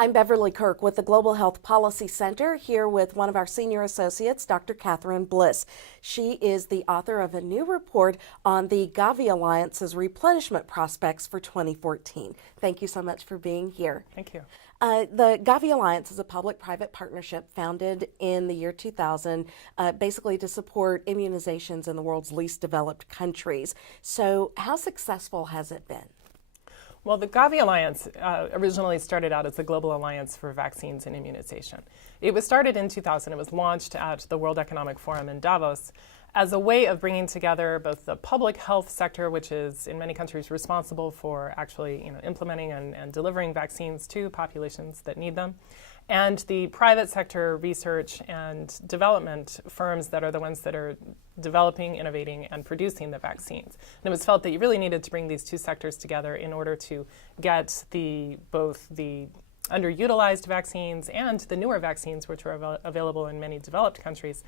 I'm Beverly Kirk with the Global Health Policy Center, here with one of our senior associates, Dr. Katherine Bliss. She is the author of a new report on the GAVI Alliance's Replenishment Prospects for 2014. Thank you so much for being here. Thank you. The GAVI Alliance is a public-private partnership founded in the year 2000, basically to support immunizations in the world's least developed countries. So how successful has it been? Well, the GAVI Alliance originally started out as the Global Alliance for Vaccines and Immunization. It was started in 2000. It was launched at the World Economic Forum in Davos as a way of bringing together both the public health sector, which is in many countries responsible for actually implementing and delivering vaccines to populations that need them, and the private sector research and development firms that are the ones that are developing, innovating, and producing the vaccines. And it was felt that you really needed to bring these two sectors together in order to get both the underutilized vaccines and the newer vaccines, which are available in many developed countries,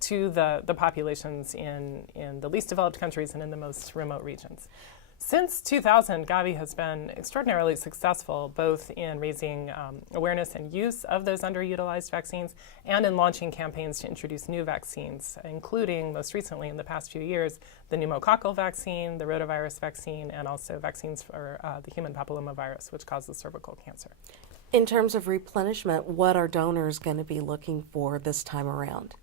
to the populations in the least developed countries and in the most remote regions. Since 2000, GAVI has been extraordinarily successful both in raising awareness and use of those underutilized vaccines and in launching campaigns to introduce new vaccines, including most recently in the past few years, the pneumococcal vaccine, the rotavirus vaccine, and also vaccines for the human papillomavirus, which causes cervical cancer. In terms of replenishment, what are donors going to be looking for this time around?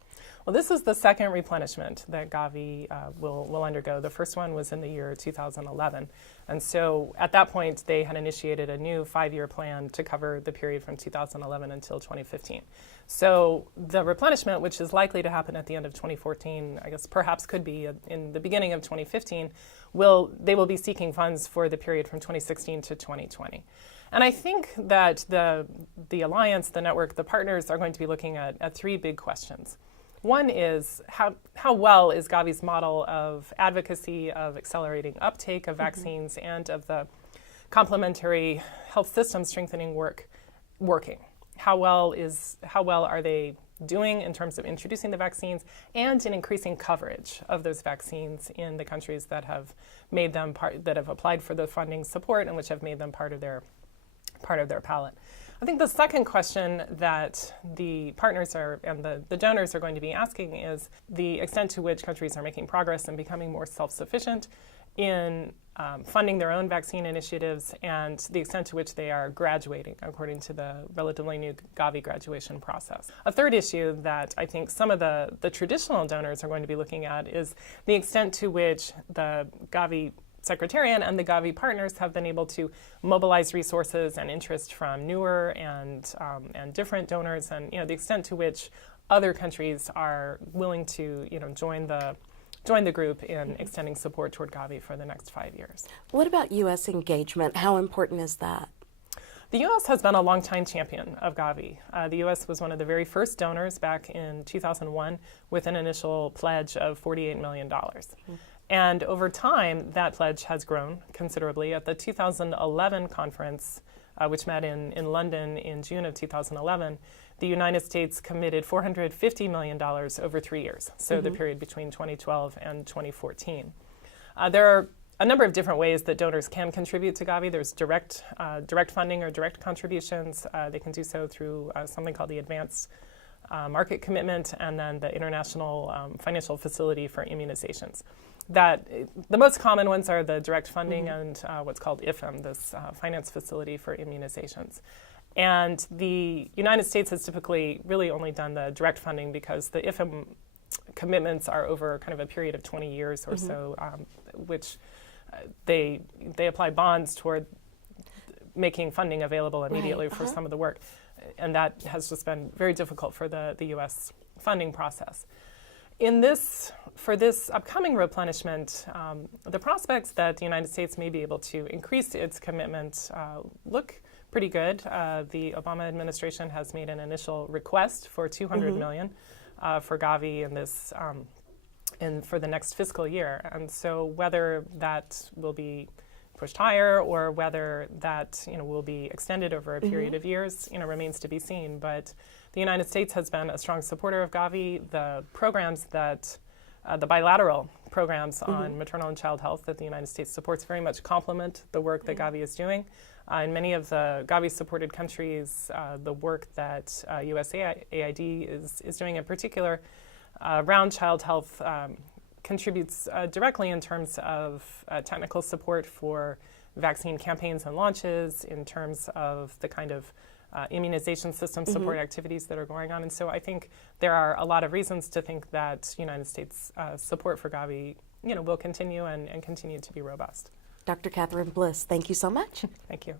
Well, this is the second replenishment that GAVI will undergo. The first one was in the year 2011. And so at that point, they had initiated a new 5-year plan to cover the period from 2011 until 2015. So the replenishment, which is likely to happen at the end of 2014, I guess perhaps could be in the beginning of 2015, they will be seeking funds for the period from 2016 to 2020. And I think that the alliance, the network, the partners are going to be looking at three big questions. One is how well is GAVI's model of advocacy, of accelerating uptake of vaccines, and of the complementary health system strengthening work working? How well are they doing in terms of introducing the vaccines and in increasing coverage of those vaccines in the countries that have made them that have applied for the funding support and which have made them part of their palette? I think the second question that the partners and the donors are going to be asking is the extent to which countries are making progress and becoming more self-sufficient in funding their own vaccine initiatives and the extent to which they are graduating according to the relatively new GAVI graduation process. A third issue that I think some of the traditional donors are going to be looking at is the extent to which the GAVI Secretariat and the GAVI partners have been able to mobilize resources and interest from newer and different donors, and the extent to which other countries are willing to join the group in extending support toward GAVI for the next 5 years. What about U.S. engagement? How important is that? The U.S. has been a longtime champion of GAVI. The U.S. was one of the very first donors back in 2001 with an initial pledge of $48 million. And over time, that pledge has grown considerably. At the 2011 conference, which met in London in June of 2011, the United States committed $450 million over 3 years, so the period between 2012 and 2014. There are a number of different ways that donors can contribute to GAVI. There's direct funding or direct contributions. They can do so through something called the Advanced Market Commitment and then the International Financial Facility for Immunizations. The most common ones are the direct funding and what's called IFM, this finance facility for immunizations. And the United States has typically really only done the direct funding because the IFM commitments are over kind of a period of 20 years or so, which they apply bonds toward making funding available immediately for some of the work. And that has just been very difficult for the U.S. funding process. For this upcoming replenishment, the prospects that the United States may be able to increase its commitment look pretty good. The Obama administration has made an initial request for $200 million for GAVI in this for the next fiscal year. And so whether that will be pushed higher or whether that will be extended over a period of years remains to be seen. But the United States has been a strong supporter of GAVI. The programs that the bilateral programs on maternal and child health that the United States supports very much complement the work that GAVI is doing. In many of the GAVI-supported countries, the work that USAID is doing in particular around child health contributes directly in terms of technical support for vaccine campaigns and launches, in terms of the kind of immunization system support activities that are going on. And so I think there are a lot of reasons to think that United States support for GAVI will continue and continue to be robust. Dr. Katherine Bliss, thank you so much. Thank you.